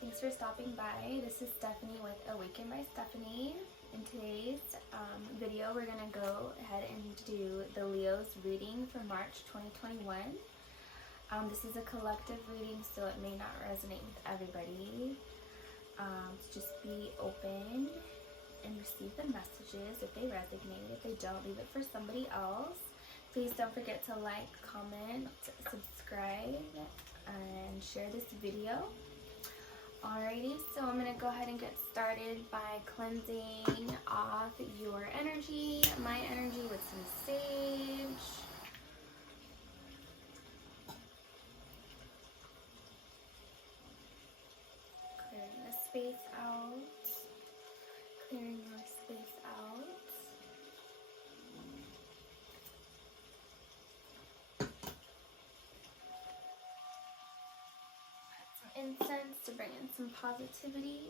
thanks for stopping by. This is Stephanie with AwakenByStephanie. In today's video, we're going to go ahead and do the Leo's reading for March 2021. This is a collective reading, so it may not resonate with everybody. Just be open and receive the messages if they resonate. If they don't, leave it for somebody else. Please don't forget to like, comment, subscribe, and share this video. Alrighty, so I'm going to go ahead and get started by cleansing off your energy, my energy, with some sage. Clearing the space out. Clearing your space out. Incense to bring in some positivity.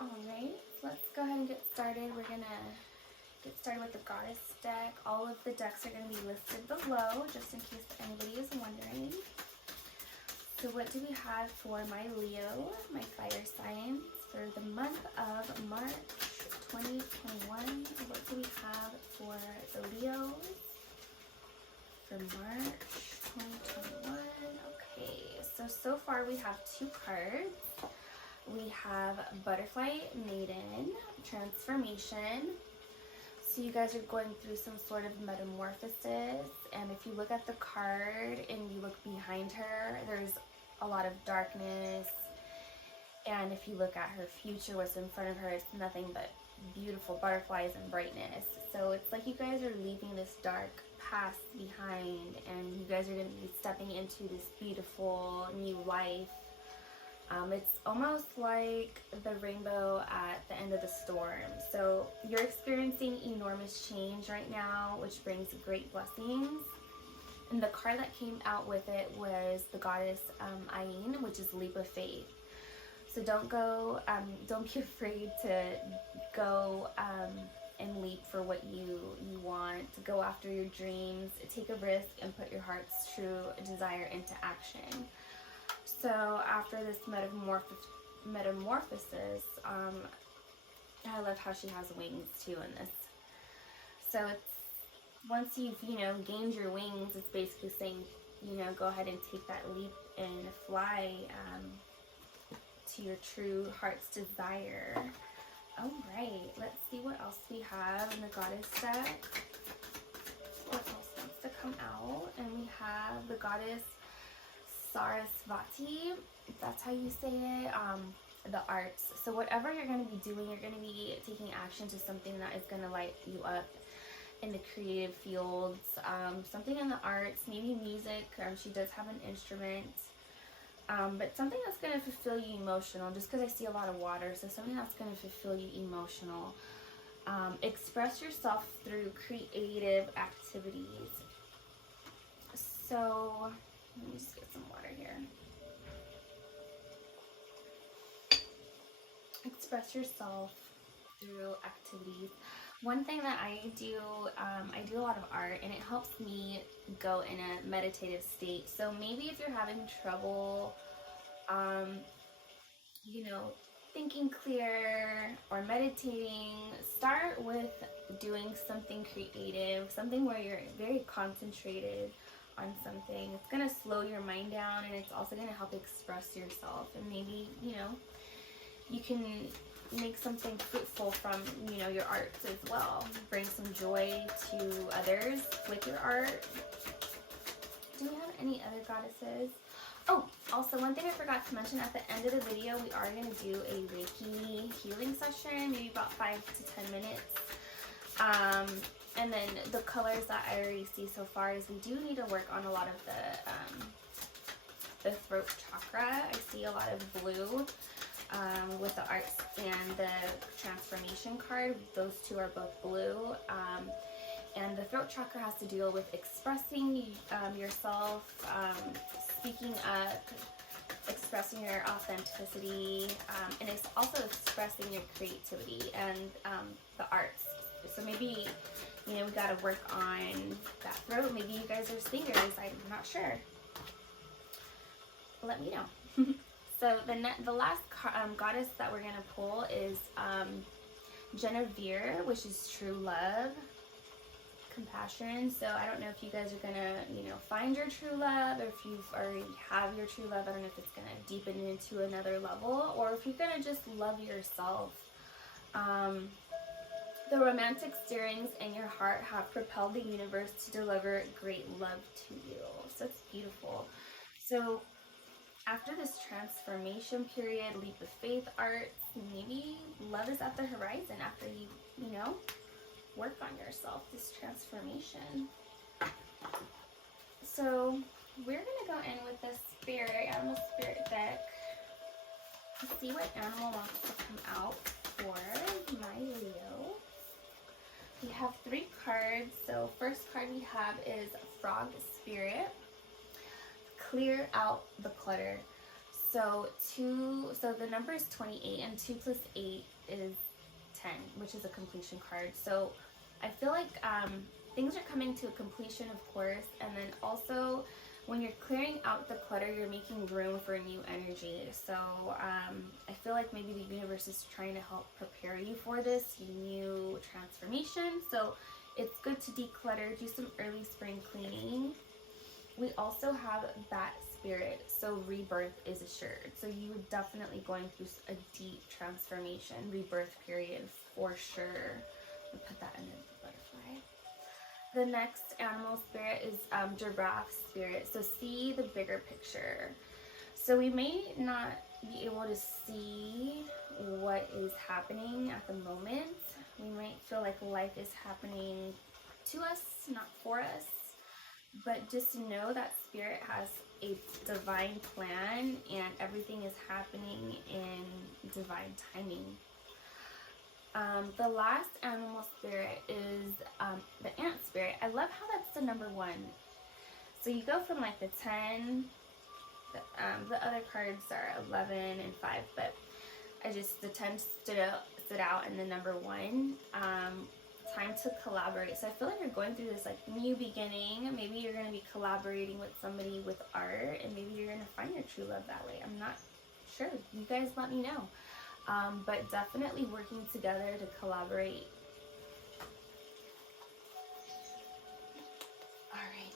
Alright, let's go ahead and get started. We're going to get started with the Goddess deck. All of the decks are going to be listed below, just in case anybody is wondering. So what do we have for my Leo, my fire signs, for the month of March 2021? What do we have for the Leos for March 2021? Okay, so far we have two cards. We have Butterfly Maiden, Transformation. So you guys are going through some sort of metamorphosis, and if you look at the card and you look behind her, there's a lot of darkness, and if you look at her future, what's in front of her, it's nothing but beautiful butterflies and brightness. So it's like you guys are leaving this dark past behind, and you guys are going to be stepping into this beautiful new life. It's almost like the rainbow at the end of the storm. So you're experiencing enormous change right now, which brings great blessings. And the card that came out with it was the goddess Ayin, which is leap of faith. So don't be afraid to go and leap for what you want. Go after your dreams, take a risk, and put your heart's true desire into action. So after this metamorphosis, I love how she has wings too in this. So it's, once you've, gained your wings, it's basically saying, go ahead and take that leap and fly to your true heart's desire. Alright, let's see what else we have in the Goddess deck. What else wants to come out? And we have the Goddess Sarasvati, if that's how you say it, the arts. So whatever you're going to be doing, you're going to be taking action to something that is going to light you up in the creative fields, something in the arts, maybe music. She does have an instrument, but something that's going to fulfill you emotional, just because I see a lot of water, so something that's going to fulfill you emotional. Express yourself through creative activities. So let me just get some water here. Express yourself through activities. One thing that I do a lot of art, and it helps me go in a meditative state. So maybe if you're having trouble, thinking clear or meditating, start with doing something creative, something where you're very concentrated on something. It's going to slow your mind down, and it's also going to help express yourself. And maybe, you can make something fruitful from, your art as well. Bring some joy to others with your art. Do we have any other goddesses? Oh, also one thing I forgot to mention, at the end of the video, we are going to do a Reiki healing session, maybe about 5 to 10 minutes. And then the colors that I already see so far is we do need to work on a lot of the throat chakra. I see a lot of blue with the arts and the transformation card. Those two are both blue. And the throat chakra has to deal with expressing yourself, speaking up, expressing your authenticity, and it's also expressing your creativity and the arts. So maybe, we got to work on that throat. Maybe you guys are singers. I'm not sure. let me know. So the last goddess that we're going to pull is Genevieve, which is true love, compassion. So I don't know if you guys are gonna, find your true love, or if you already have your true love. I don't know if it's gonna deepen into another level, or if you're gonna just love yourself. The romantic stirrings in your heart have propelled the universe to deliver great love to you. So it's beautiful. So after this transformation period, leap of faith arts, maybe love is at the horizon after you work on yourself, this transformation. So we're going to go in with the animal spirit deck to see what animal wants to come out for my Leo. We have 3 cards. So first card we have is Frog Spirit. Clear out the clutter. So the number is 28, and 2 plus 8 is 10, which is a completion card. So I feel like things are coming to a completion, of course, and then also when you're clearing out the clutter, you're making room for new energy. So I feel like maybe the universe is trying to help prepare you for this new transformation. So it's good to declutter, do some early spring cleaning. We also have Bat Spirit, so rebirth is assured. So you are definitely going through a deep transformation, rebirth period for sure. We'll put that under the butterfly. The next animal spirit is Giraffe Spirit. So see the bigger picture. So we may not be able to see what is happening at the moment. We might feel like life is happening to us, not for us. But just know that Spirit has a divine plan, and everything is happening in divine timing. The last animal spirit is the ant spirit. I love how that's the number 1. So you go from like the 10, the other cards are 11 and 5, but the 10 stood out, and the number 1. Time to collaborate. So I feel like you're going through this like new beginning. Maybe you're going to be collaborating with somebody with art, and maybe you're going to find your true love that way. I'm not sure. You guys let me know. But definitely working together to collaborate. All right.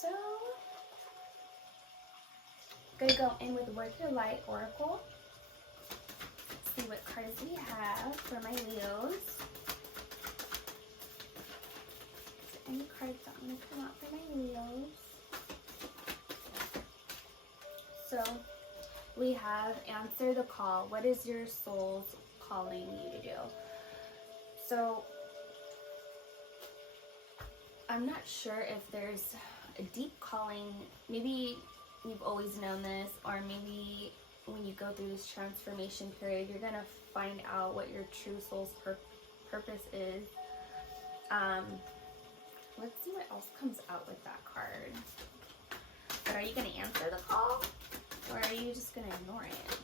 So I'm going to go in with Work Your Light Oracle. See what cards we have for my Leos. Is there any cards that want to come out for my Leos? So we have Answer the Call. What is your soul's calling you to do? So I'm not sure if there's a deep calling. Maybe you've always known this, or maybe when you go through this transformation period, you're going to find out what your true soul's purpose is. Let's see what else comes out with that card. But are you going to answer the call, or are you just going to ignore it?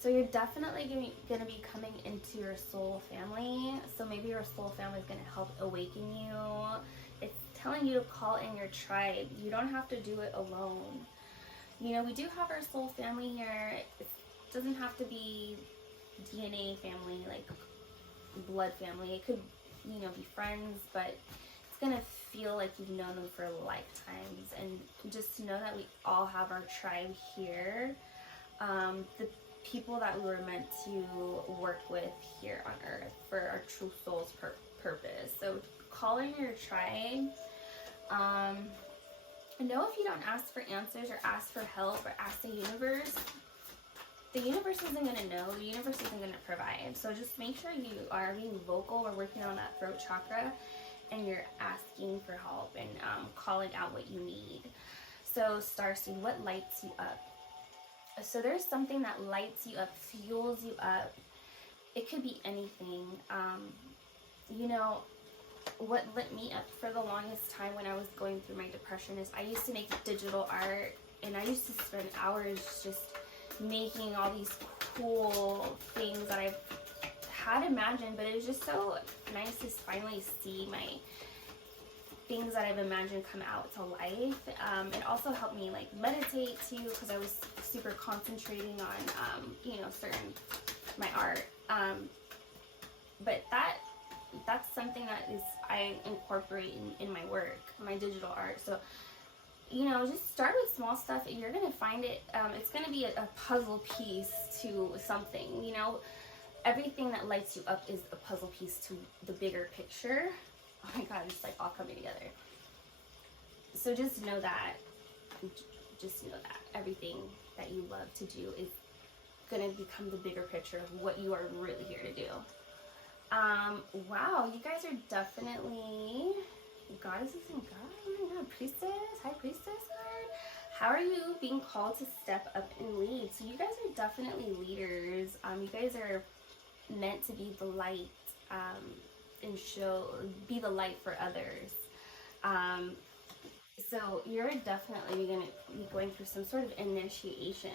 So you're definitely going to be coming into your soul family. So maybe your soul family is going to help awaken you. It's telling you to call in your tribe. You don't have to do it alone. We do have our soul family here. It doesn't have to be DNA family, like blood family. It could, be friends, but it's going to feel like you've known them for lifetimes. And just to know that we all have our tribe here. The people that we were meant to work with here on earth for our true soul's purpose. So call in your tribe. Know if you don't ask for answers or ask for help or ask the universe isn't going to know. The universe isn't going to provide. So just make sure you are being vocal or working on that throat chakra, and you're asking for help and calling out what you need. So Starseed, what lights you up? So there's something that lights you up, fuels you up. It could be anything. What lit me up for the longest time when I was going through my depression is I used to make digital art, and I used to spend hours just making all these cool things that I had imagined, but it was just so nice to finally see things that I've imagined come out to life. It also helped me like meditate too, because I was super concentrating on, you know, certain, my art. But that's something that is, I incorporate in my work, my digital art. So, you know, just start with small stuff. You're going to find it, it's going to be a puzzle piece to something, you know. Everything that lights you up is a puzzle piece to the bigger picture. Oh my God, it's like all coming together. So just know that, everything that you love to do is going to become the bigger picture of what you are really here to do. Wow, you guys are definitely goddesses and gods. Oh my God, priestess, high priestess card. How are you being called to step up and lead? So you guys are definitely leaders. You guys are meant to be the light, and be the light for others. So you're definitely going to be going through some sort of initiation.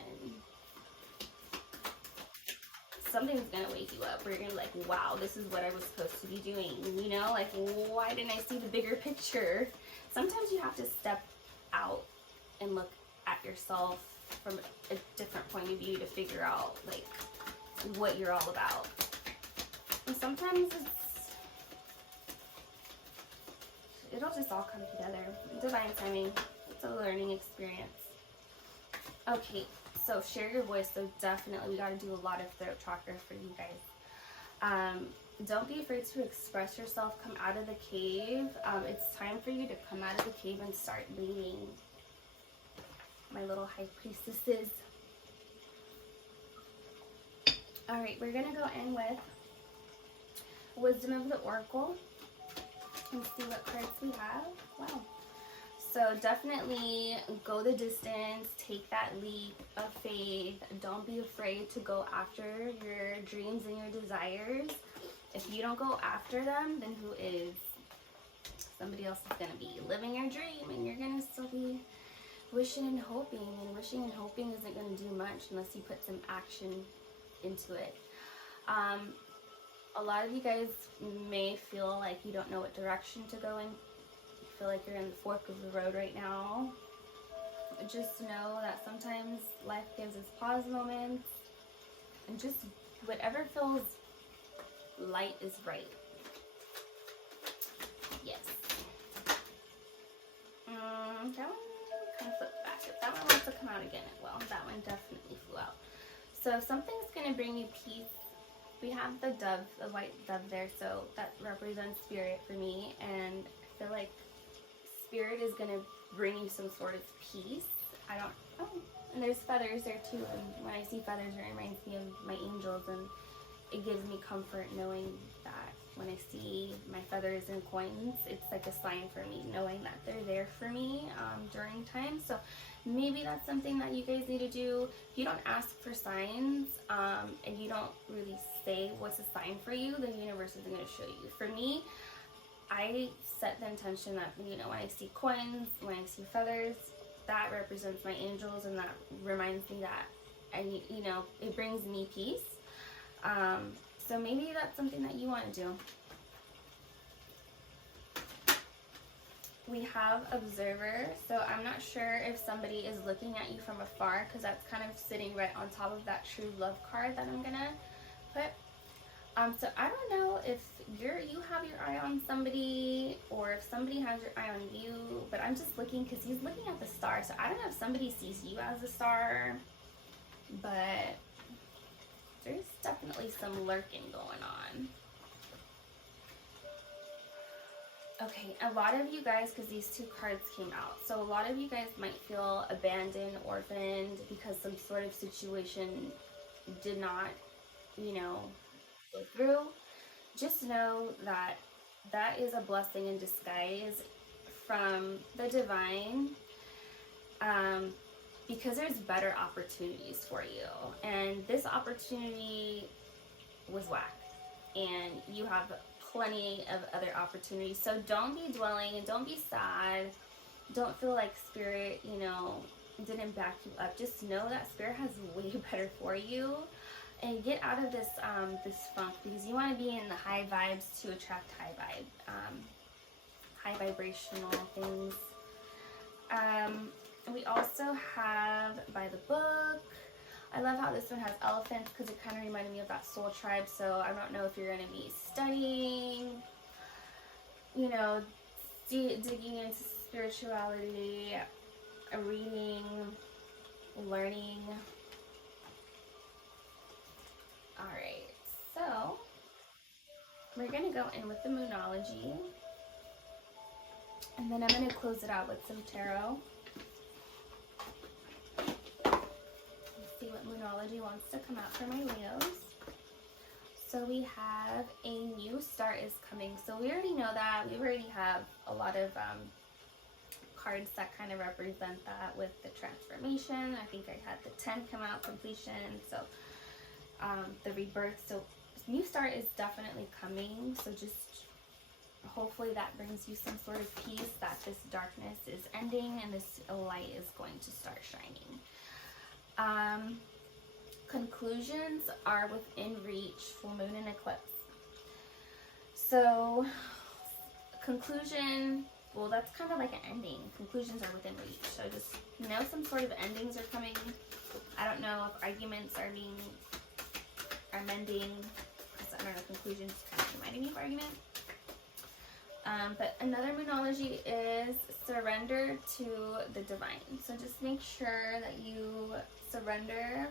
Something's going to wake you up where you're going to be like, wow, this is what I was supposed to be doing. You know, like, why didn't I see the bigger picture? Sometimes you have to step out and look at yourself from a different point of view to figure out, like, what you're all about. And sometimes it'll just all come together. Divine timing. It's a learning experience. Okay, so share your voice. So definitely we got to do a lot of throat chakra for you guys. Don't be afraid to express yourself. Come out of the cave. It's time for you to come out of the cave and start leading. My little high priestesses. All right, we're going to go in with Wisdom of the Oracle and see what cards we have. Wow. So definitely go the distance, take that leap of faith. Don't be afraid to go after your dreams and your desires. If you don't go after them, then who is? Somebody else is going to be living your dream, and you're going to still be wishing and hoping. And wishing and hoping isn't going to do much unless you put some action into it. A lot of you guys may feel like you don't know what direction to go in. You feel like you're in the fork of the road right now. Just know that sometimes life gives us pause moments, and just whatever feels light is right. Yes. That one kind of flipped back. If that one wants to come out again, it will. That one definitely flew out. So if something's going to bring you peace, we have the dove, the white dove there, so that represents spirit for me, and I feel like spirit is going to bring you some sort of peace. And there's feathers there too, and when I see feathers, it reminds me of my angels, and it gives me comfort knowing that when I see my feathers and coins, it's like a sign for me, knowing that they're there for me during time. So maybe that's something that you guys need to do. If you don't ask for signs, and you don't really say what's a sign for you, the universe isn't going to show you. For me, I set the intention that, you know, when I see coins, when I see feathers, that represents my angels, and that reminds me that it brings me peace. So maybe that's something that you want to do. We have Observer. So I'm not sure if somebody is looking at you from afar, because that's kind of sitting right on top of that True Love card that I'm going to put. So I don't know if you have your eye on somebody, or if somebody has your eye on you, but I'm just looking because he's looking at the star. So I don't know if somebody sees you as a star, but there's definitely some lurking going on. Okay, a lot of you guys, because these two cards came out, so a lot of you guys might feel abandoned, orphaned, because some sort of situation did not, go through. Just know that that is a blessing in disguise from the divine, because there's better opportunities for you, and this opportunity was whack, and you have plenty of other opportunities. So don't be dwelling, and don't be sad. Don't feel like spirit, didn't back you up. Just know that spirit has way better for you, and get out of this this funk, because you want to be in the high vibes to attract high high vibrational things. We also have By the Book. I love how this one has elephants because it kind of reminded me of that soul tribe. So I don't know if you're going to be studying, you know, digging into spirituality, reading, learning. Alright, so we're going to go in with the Moonology. And then I'm going to close it out with some tarot. See what Moonology wants to come out for my Leos. So we have a new start is coming. So we already know that. We already have a lot of cards that kind of represent that with the transformation. I think I had the 10 come out, completion. So the rebirth. So new start is definitely coming. So just hopefully that brings you some sort of peace that this darkness is ending and this light is going to start shining. Conclusions are within reach, full moon and eclipse. So conclusion, well, that's kind of like an ending. Conclusions are within reach. So just know some sort of endings are coming. I don't know if arguments are mending. I don't know, conclusions kind of reminding me of arguments. But another Moonology is surrender to the divine. So just make sure that you surrender.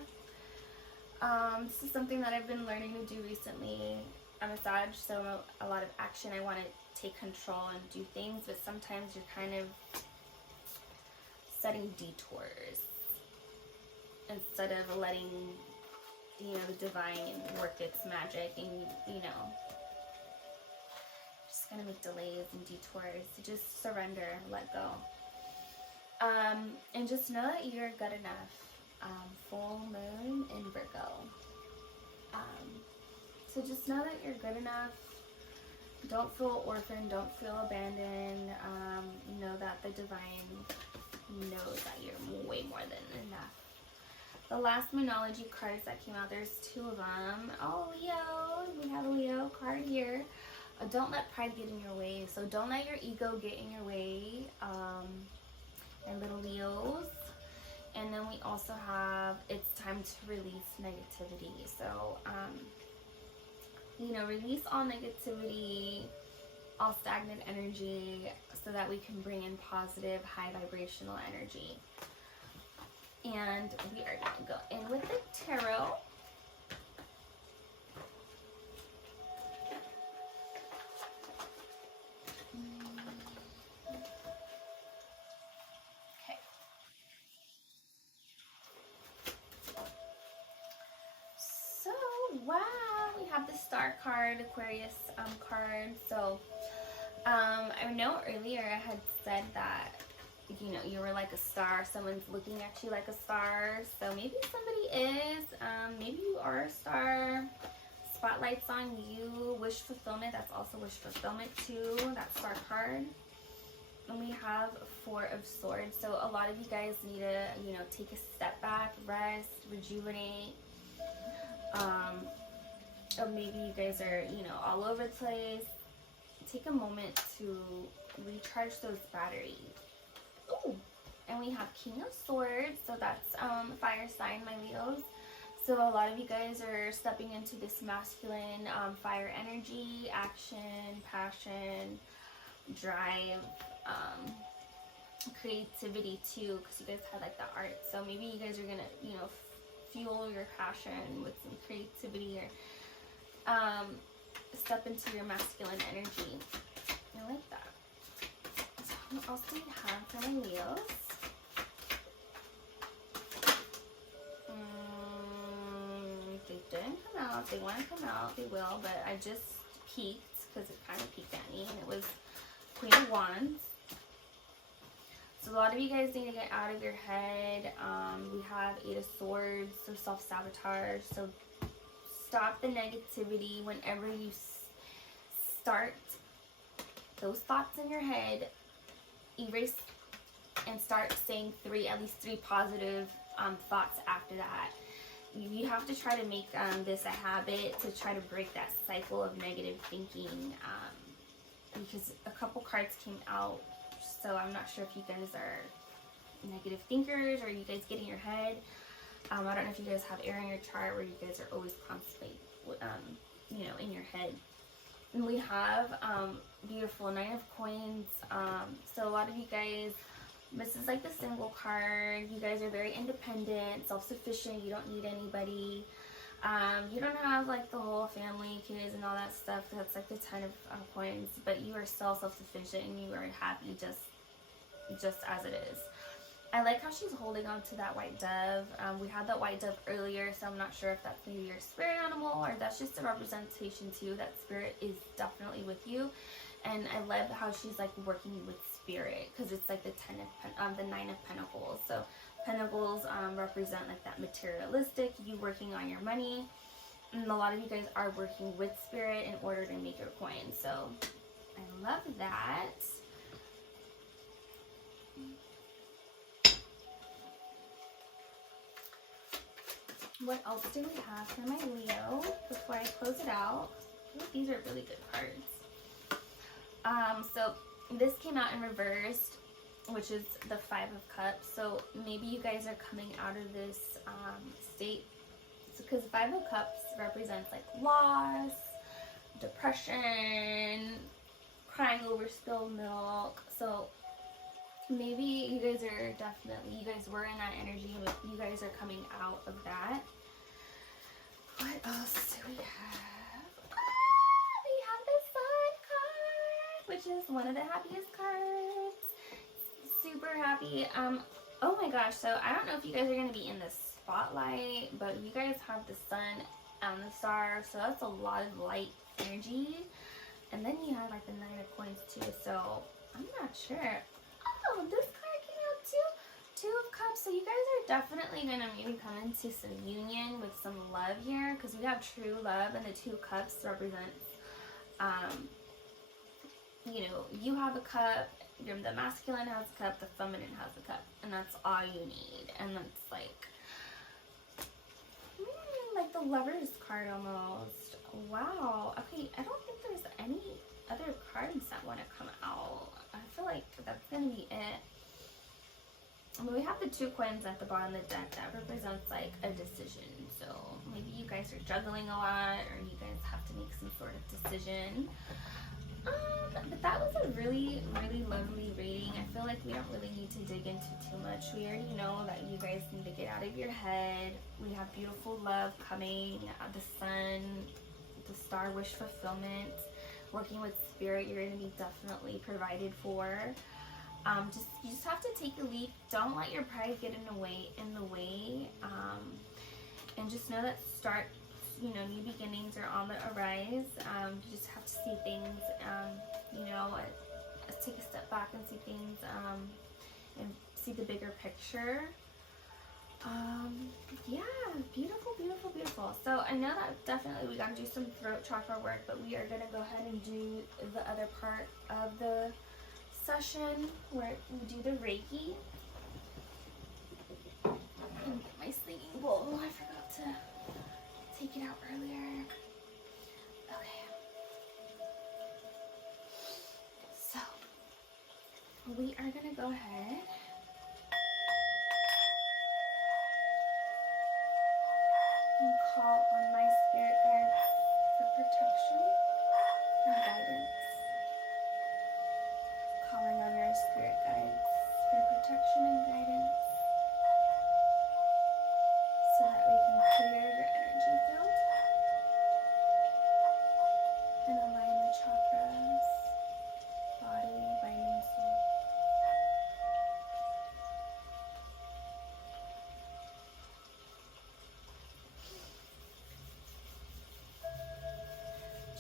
This is something that I've been learning to do recently. I'm a Sag, so a lot of action. I want to take control and do things, but sometimes you're kind of setting detours instead of letting, you know, the divine work its magic, and you know, just gonna make delays and detours. So just surrender, let go, and just know that you're good enough. Full moon in Virgo. So just know that you're good enough. Don't feel orphaned. Don't feel abandoned. Know that the divine knows that you're way more than enough. The last Moonology cards that came out, there's 2 of them. Oh, Leo. We have a Leo card here. Don't let pride get in your way. So don't let your ego get in your way. My little Leos. And then we also have, it's time to release negativity. So, you know, release all negativity, all stagnant energy, so that we can bring in positive, high vibrational energy. And we are going to go in with the tarot. Wow, we have the star card, Aquarius card. So I know earlier I had said that, you know, you were like a star, someone's looking at you like a star. So maybe somebody is, maybe you are a star. Spotlight's on you. Wish fulfillment, that's also wish fulfillment too, that star card. And we have 4 of Swords. So a lot of you guys need to, you know, take a step back, rest, rejuvenate. Or maybe you guys are, you know, all over the place. Take a moment to recharge those batteries. Ooh, and we have King of Swords, so that's fire sign, my Leos. So a lot of you guys are stepping into this masculine fire energy, action, passion, drive, creativity too, because you guys had like the art. So maybe you guys are gonna, you know, fuel your passion with some creativity, or step into your masculine energy. I like that. So what else do we have for my Leos? They didn't come out. They want to come out, they will, but I just peeked because it kind of peeked at me, and it was Queen of Wands. So a lot of you guys need to get out of your head. We have 8 of Swords, so self-sabotage. So stop the negativity. Whenever you start those thoughts in your head, erase and start saying at least three positive thoughts after that. You have to try to make this a habit to try to break that cycle of negative thinking. because a couple cards came out, so I'm not sure if you guys are negative thinkers or you guys get in your head. I don't know if you guys have air in your chart where you guys are always constantly, you know, in your head. And we have beautiful Nine of Coins. So a lot of you guys, this is like the single card. You guys are very independent, self-sufficient. You don't need anybody. You don't have like the whole family, kids, and all that stuff. That's like the Ten of Coins. But you are still self-sufficient and you are happy just as it is. I like how she's holding on to that white dove. We had that white dove earlier, so I'm not sure if that's maybe your spirit animal or that's just a representation too. That spirit is definitely with you. And I love how she's like working with spirit, because it's like the the Nine of Pentacles. So Pentacles represent like that materialistic, you working on your money. And a lot of you guys are working with spirit in order to make your coins. So I love that. What else do we have for my Leo before I close it out? Ooh, these are really good cards. So this came out in reverse, which is the Five of Cups. So maybe you guys are coming out of this state. Because Five of Cups represents like loss, depression, crying over spilled milk. So maybe you guys are definitely, you guys were in that energy, but you guys are coming out of that. What else do we have? We have the Sun card, which is one of the happiest cards. Super happy. Oh my gosh, so I don't know if you guys are going to be in the spotlight, but you guys have the Sun and the Star, so that's a lot of light energy. And then you have like the Nine of Coins too, so I'm not sure. Oh, this card came out too. Two of Cups. So you guys are definitely going to maybe come into some union with some love here, because we have true love, and the Two of Cups represents, you know, you have a cup, the masculine has a cup, the feminine has a cup, and that's all you need. And that's like the Lover's card almost. Wow. Okay, I don't think there's any other cards that want to come out. I feel like that's going to be it. But we have the Two Coins at the bottom of the deck. That represents like a decision. So maybe you guys are juggling a lot, or you guys have to make some sort of decision. But that was a really, really lovely reading. I feel like we don't really need to dig into too much. We already know that you guys need to get out of your head. We have beautiful love coming, the Sun, the Star, wish fulfillment. Working with spirit, you're going to be definitely provided for. You just have to take a leap. Don't let your pride get in the way. And just know that new beginnings are on the arise. You just have to see things, take a step back and see things, and see the bigger picture. Yeah, beautiful, beautiful, beautiful. So I know that definitely we got to do some throat chakra work, but we are going to go ahead and do the other part of the session where we do the Reiki. And get my singing bowl. I forgot to take it out earlier. Okay. So we are going to go ahead and call on my spirit guides for protection and guidance. Calling on your spirit guides for protection and guidance, so that we can clear your energy field and align the chakras, body, mind, and soul.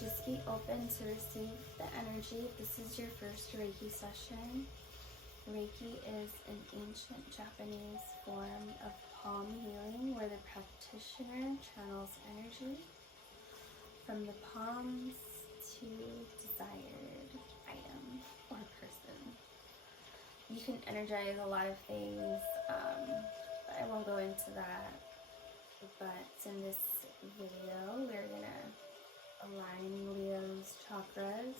Just be open to receive the energy. If this is your first Reiki session, Reiki is an ancient Japanese form of palm healing where the practitioner channels energy from the palms to desired item or person. You can energize a lot of things, but I won't go into that. But in this video, we're going to align Leo's chakras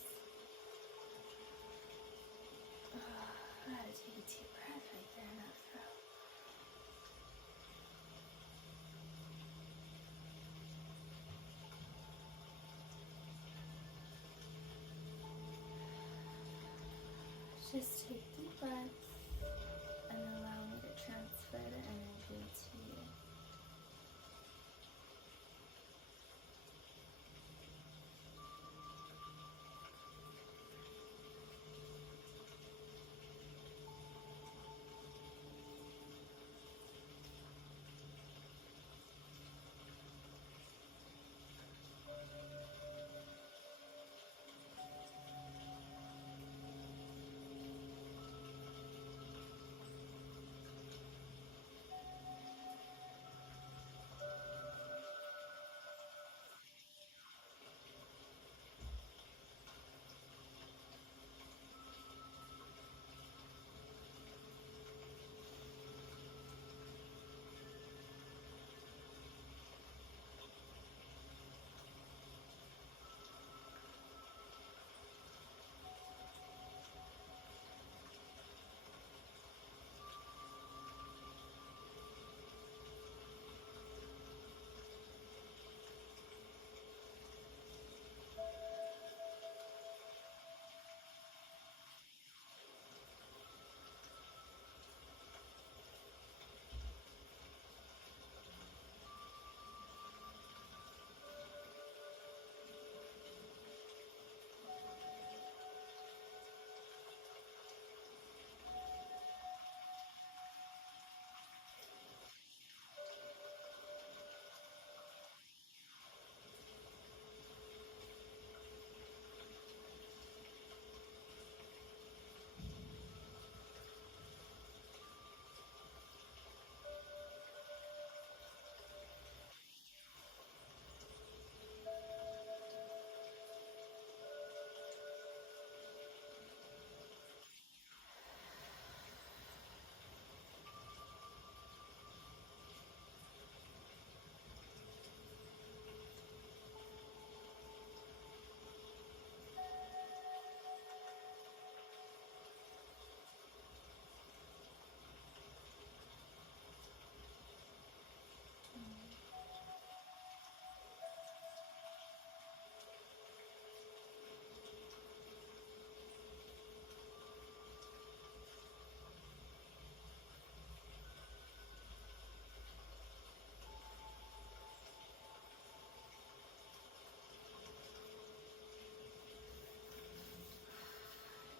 Just take deep breaths and allow me to transfer the energy to you.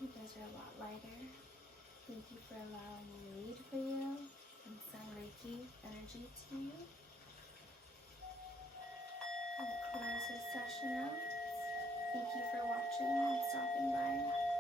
You guys are a lot lighter. Thank you for allowing me to read for you and send Reiki energy to you. I'm going to close this session out. Thank you for watching and stopping by.